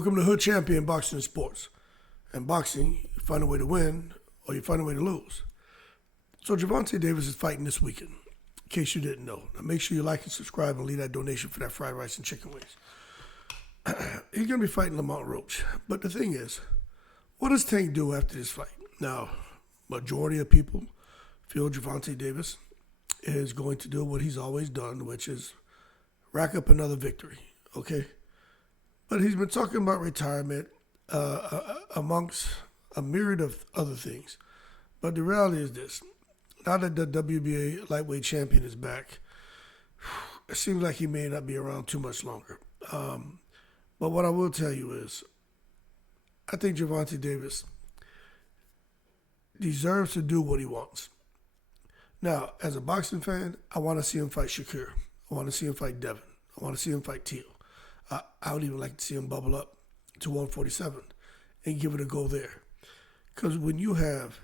Welcome to Hood Champion Boxing and Sports. In boxing, you find a way to win or you find a way to lose. So Gervonta Davis is fighting this weekend, in case you didn't know. Now make sure you like and subscribe and leave that donation for that fried rice and chicken wings. He's going to be fighting Lamont Roach. But the thing is, what does Tank do after this fight? Now, majority of people feel Gervonta Davis is going to do what he's always done, which is rack up another victory, okay? But he's been talking about retirement amongst a myriad of other things. But the reality is this. Now that the WBA lightweight champion is back, it seems like he may not be around too much longer. But what I will tell you is, I think Gervonta Davis deserves to do what he wants. Now, as a boxing fan, I want to see him fight Shakur. I want to see him fight Devin. I want to see him fight Teal. I would even like to see him bubble up to 147 and give it a go there. Because when you have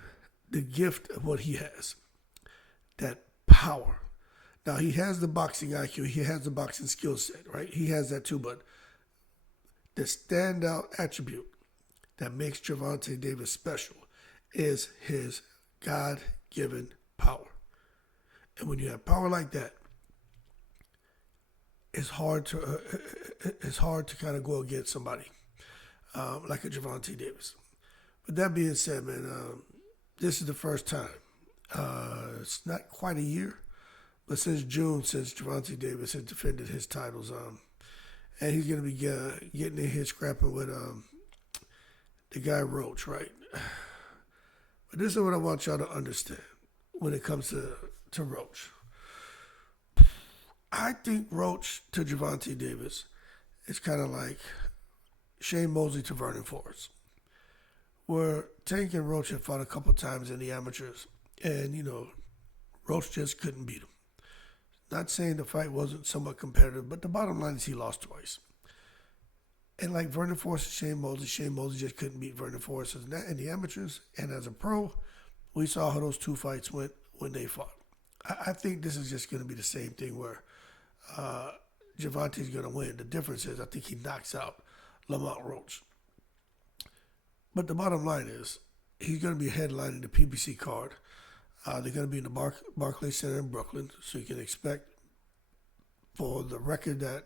the gift of what he has, that power. Now, he has the boxing IQ. He has the boxing skill set, right? He has that too. But the standout attribute that makes Gervonta Davis special is his God-given power. And when you have power like that, it's hard to kind of go against somebody like a Gervonta Davis. But that being said, man, this is the first time. It's not quite a year, but since June, since Gervonta Davis has defended his titles, and he's going to be getting in here scrapping with the guy Roach, right? But this is what I want y'all to understand when it comes to Roach. I think Roach to Gervonta Davis is kind of like Shane Mosley to Vernon Forrest, where Tank and Roach had fought a couple times in the amateurs, and, Roach just couldn't beat him. Not saying the fight wasn't somewhat competitive, but the bottom line is he lost twice. And like Vernon Forrest and Shane Mosley just couldn't beat Vernon Forrest in the amateurs, and as a pro, we saw how those two fights went when they fought. I think this is just going to be the same thing where Gervonta's going to win. The difference is I think he knocks out Lamont Roach. But the bottom line is he's going to be headlining the PBC card. They're going to be in the Barclays Center in Brooklyn, so you can expect for the record that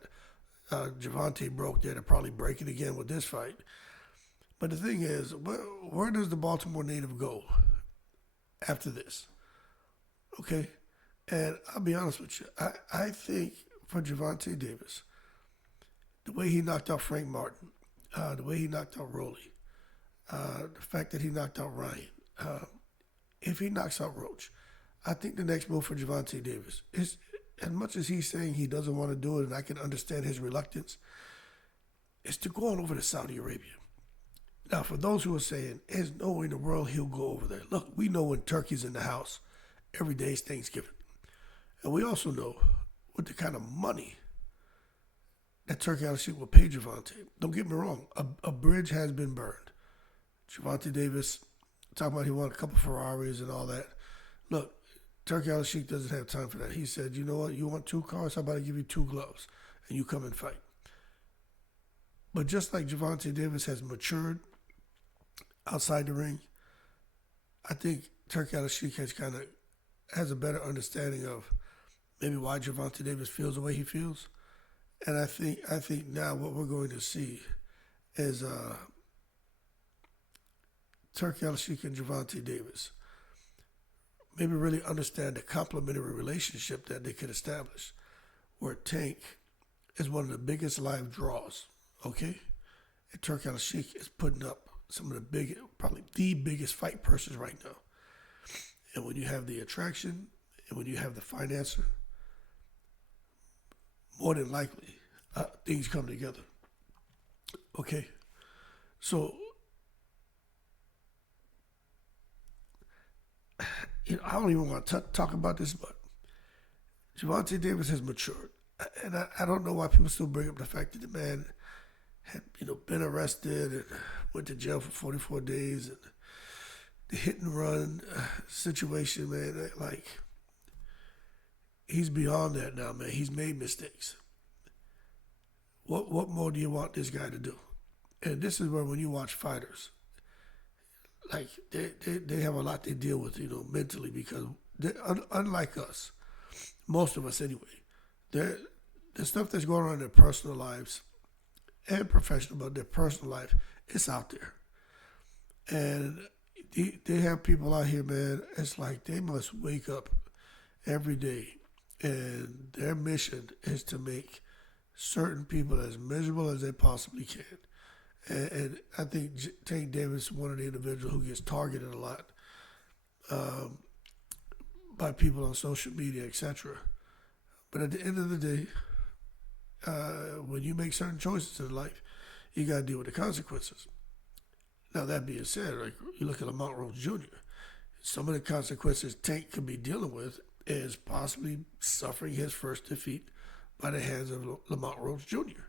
Gervonta broke there to probably break it again with this fight. But the thing is, where does the Baltimore native go after this? Okay? And I'll be honest with you. I think for Gervonta Davis, the way he knocked out Frank Martin, the way he knocked out Rolly, the fact that he knocked out Ryan, if he knocks out Roach, I think the next move for Gervonta Davis is, as much as he's saying he doesn't want to do it, and I can understand his reluctance, is to go on over to Saudi Arabia. Now, for those who are saying, there's no way in the world he'll go over there. Look, we know when turkey's in the house, every day is Thanksgiving. And we also know with the kind of money that Turkey Al-Sheikh will pay Gervonta. Don't get me wrong, a bridge has been burned. Gervonta Davis, talking about he won a couple Ferraris and all that. Look, Turkey Al-Sheikh doesn't have time for that. He said, you know what, you want 2 cars? How about I give you 2 gloves and you come and fight? But just like Gervonta Davis has matured outside the ring, I think Turkey Al-Sheikh has a better understanding of maybe why Gervonta Davis feels the way he feels. And I think now what we're going to see is Turkey Al-Sheikh and Gervonta Davis maybe really understand the complementary relationship that they could establish, where Tank is one of the biggest live draws, okay? And Turkey Al-Sheikh is putting up some of the probably the biggest fight purses right now. And when you have the attraction and when you have the financer, more than likely, things come together. Okay? So, I don't even want to talk about this, but Gervonta Davis has matured. And I don't know why people still bring up the fact that the man had, been arrested and went to jail for 44 days. And the hit and run situation, man, like, he's beyond that now, man. He's made mistakes. What more do you want this guy to do? And this is where when you watch fighters, like they have a lot they deal with, mentally because they're unlike us, most of us anyway. They're, the stuff that's going on in their personal lives and professional, but their personal life, it's out there. And they have people out here, man, it's like they must wake up every day and their mission is to make certain people as miserable as they possibly can. And I think Tank Davis is one of the individuals who gets targeted a lot by people on social media, etc. But at the end of the day, when you make certain choices in life, you got to deal with the consequences. Now, that being said, like you look at Lamont Roach Jr., some of the consequences Tank could be dealing with is possibly suffering his first defeat by the hands of Lamont Roach Jr.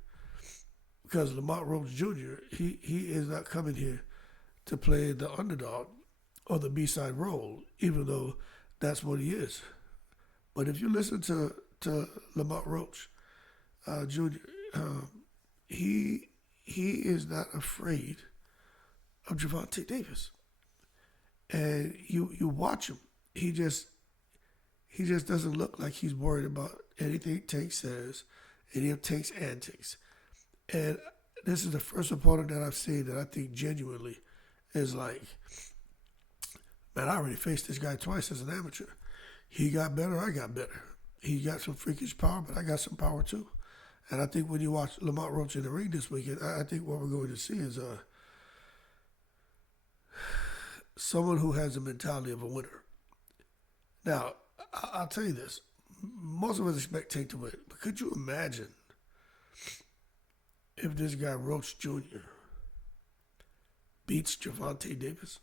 Because Lamont Roach Jr., he is not coming here to play the underdog or the B-side role, even though that's what he is. But if you listen to Lamont Roach Jr., he is not afraid of Gervonta Davis. And you watch him, he just doesn't look like he's worried about anything Tank says, any of Tank's antics. And this is the first opponent that I've seen that I think genuinely is like, man, I already faced this guy twice as an amateur. He got better, I got better. He got some freakish power, but I got some power too. And I think when you watch Lamont Roach in the ring this weekend, I think what we're going to see is someone who has the mentality of a winner. Now, I'll tell you this. Most of us expect Tank to win, but could you imagine if this guy Roach Jr. beats Gervonta Davis?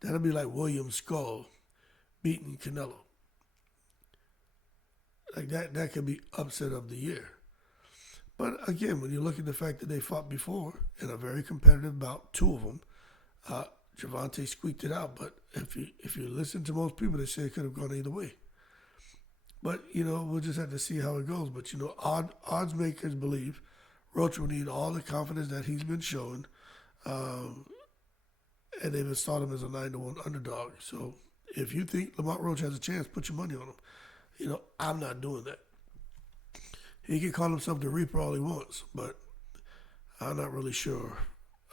That'll be like William Skull beating Canelo. Like that could be upset of the year. But again, when you look at the fact that they fought before in a very competitive bout, two of them, Gervonta squeaked it out. But if you listen to most people, they say it could have gone either way. But, we'll just have to see how it goes. But, odds makers believe Roach will need all the confidence that he's been showing. And they've installed him as a 9-1 underdog. So if you think Lamont Roach has a chance, put your money on him. I'm not doing that. He can call himself the Reaper all he wants, but I'm not really sure.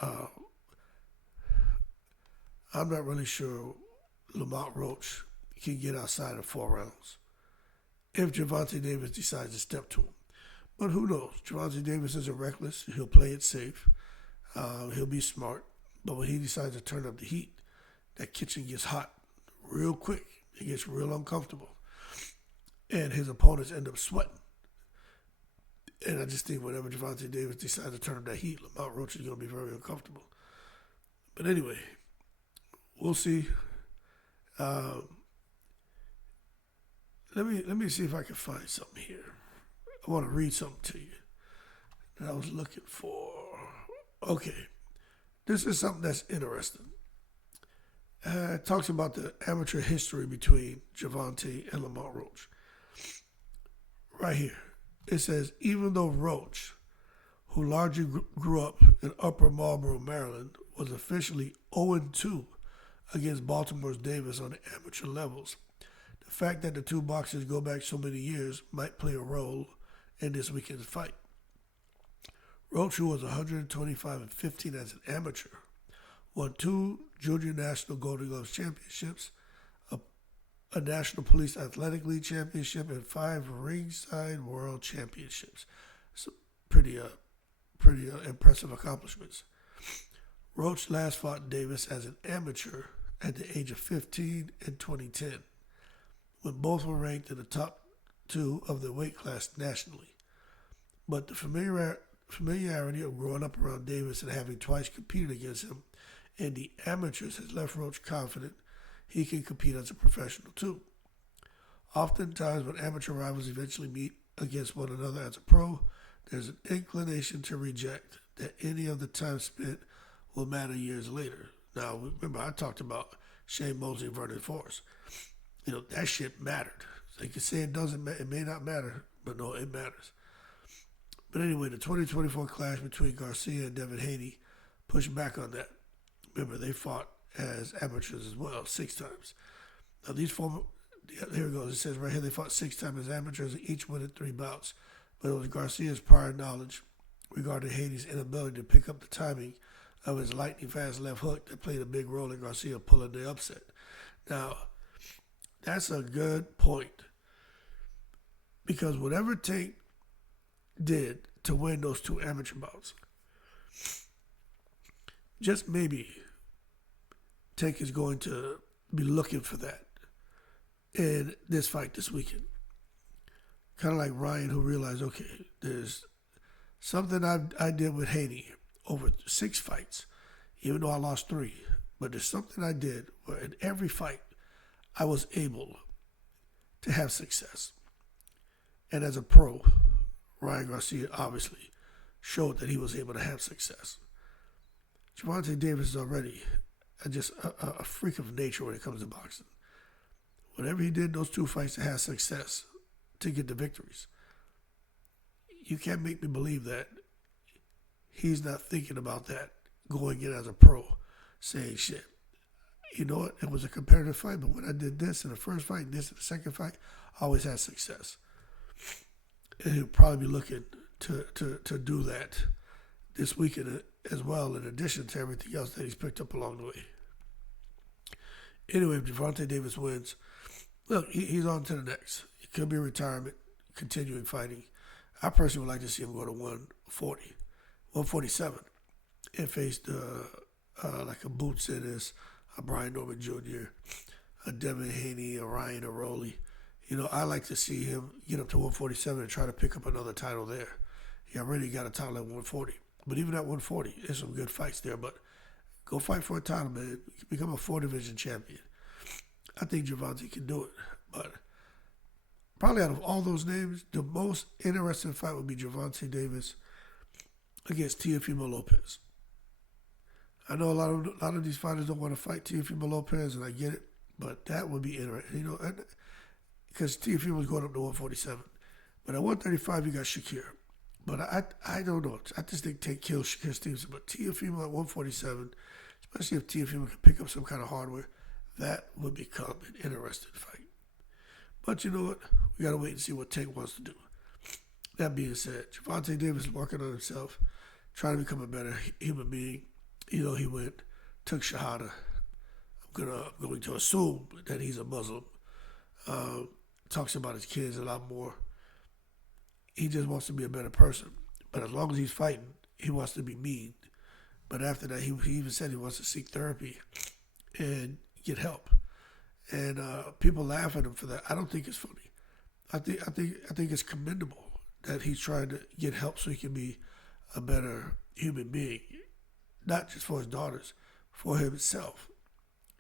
I'm not really sure Lamont Roach can get outside of 4 rounds if Gervonta Davis decides to step to him. But who knows? Gervonta Davis isn't reckless. He'll play it safe. He'll be smart. But when he decides to turn up the heat, that kitchen gets hot real quick. It gets real uncomfortable. And his opponents end up sweating. And I just think whenever Gervonta Davis decides to turn up that heat, Lamont Roach is going to be very uncomfortable. But anyway, we'll see. Let me see if I can find something here. I want to read something to you that I was looking for. Okay. This is something that's interesting. It talks about the amateur history between Gervonta and Lamont Roach. Right here. It says, even though Roach, who largely grew up in Upper Marlboro, Maryland, was officially 0-2 against Baltimore's Davis on the amateur levels, the fact that the two boxers go back so many years might play a role in this weekend's fight. Roach, who was 125-15 as an amateur, won 2 Junior National Golden Gloves championships, a National Police Athletic League championship, and 5 ringside world championships. So pretty impressive accomplishments. Roach last fought Davis as an amateur at the age of 15 in 2010, when both were ranked in the top 2 of the weight class nationally. But the familiarity of growing up around Davis and having twice competed against him in the amateurs has left Roach confident he can compete as a professional too. Oftentimes when amateur rivals eventually meet against one another as a pro, there's an inclination to reject that any of the time spent will matter years later. Now, remember, I talked about Shane Mosley and Vernon Forrest. That shit mattered. They can say it may not matter, but no, it matters. But anyway, the 2024 clash between Garcia and Devin Haney pushed back on that. Remember, they fought as amateurs as well 6 times. Now, these former, here it goes. It says right here they fought 6 times as amateurs and each winning 3 bouts. But it was Garcia's prior knowledge regarding Haney's inability to pick up the timing of his lightning-fast left hook that played a big role in Garcia pulling the upset. Now, that's a good point. Because whatever Tank did to win those 2 amateur bouts, just maybe Tank is going to be looking for that in this fight this weekend. Kind of like Ryan, who realized, okay, there's something I did with Haney over 6 fights, even though I lost 3. But there's something I did where in every fight I was able to have success. And as a pro, Ryan Garcia obviously showed that he was able to have success. Gervonta Davis is already just a freak of nature when it comes to boxing. Whatever he did in those 2 fights to have success, to get the victories, you can't make me believe that he's not thinking about that going in as a pro, saying, shit, you know what, it was a competitive fight, but when I did this in the first fight, this in the second fight, I always had success. And he'll probably be looking to do that this weekend as well, in addition to everything else that he's picked up along the way. Anyway, if Gervonta Davis wins, look, he's on to the next. It could be retirement, continuing fighting. I personally would like to see him go to 140, 147, and face like a Boots Ennis, a Brian Norman Jr., a Devin Haney, a Ryan Aroli. You know, I like to see him get up to 147 and try to pick up another title there. He already got a title at 140. But even at 140, there's some good fights there. But go fight for a title, man. Become a 4-division champion. I think Gervonta can do it. But probably out of all those names, the most interesting fight would be Gervonta Davis against Teofimo Lopez. I know a lot of these fighters don't want to fight Teofimo Lopez, and I get it. But that would be interesting. You know, because Teofimo was going up to 147. But at 135, you got Shakir. But I don't know. I just think Tank kills Shakir Stevenson. But Teofimo at 147, especially if Teofimo can pick up some kind of hardware, that would become an interesting fight. But you know what? We got to wait and see what Tank wants to do. That being said, Gervonta Davis is working on himself, trying to become a better human being. You know, he took Shahada. I'm going to assume that he's a Muslim. Talks about his kids a lot more. He just wants to be a better person. But as long as he's fighting, he wants to be mean. But after that, he even said he wants to seek therapy and get help. And people laugh at him for that. I don't think it's funny. I think it's commendable that he's trying to get help so he can be a better human being, not just for his daughters, for himself.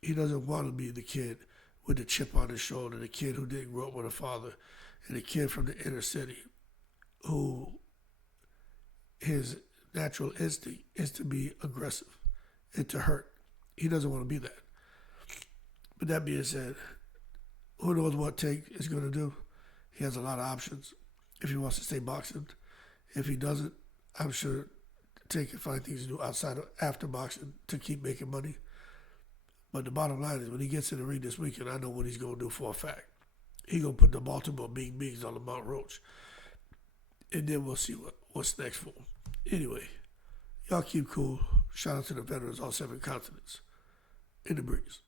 He doesn't want to be the kid with the chip on his shoulder, the kid who didn't grow up with a father, and the kid from the inner city who his natural instinct is to be aggressive and to hurt. He doesn't want to be that. But that being said, who knows what Tank is going to do? He has a lot of options if he wants to stay boxing. If he doesn't, I'm sure Tank can find things to do outside of after boxing to keep making money. But the bottom line is when he gets in the ring this weekend, I know what he's going to do for a fact. He's going to put the Baltimore Bing Bings on Lamont Roach. And then we'll see what's next for him. Anyway, y'all keep cool. Shout out to the veterans on 7 continents. In the breeze.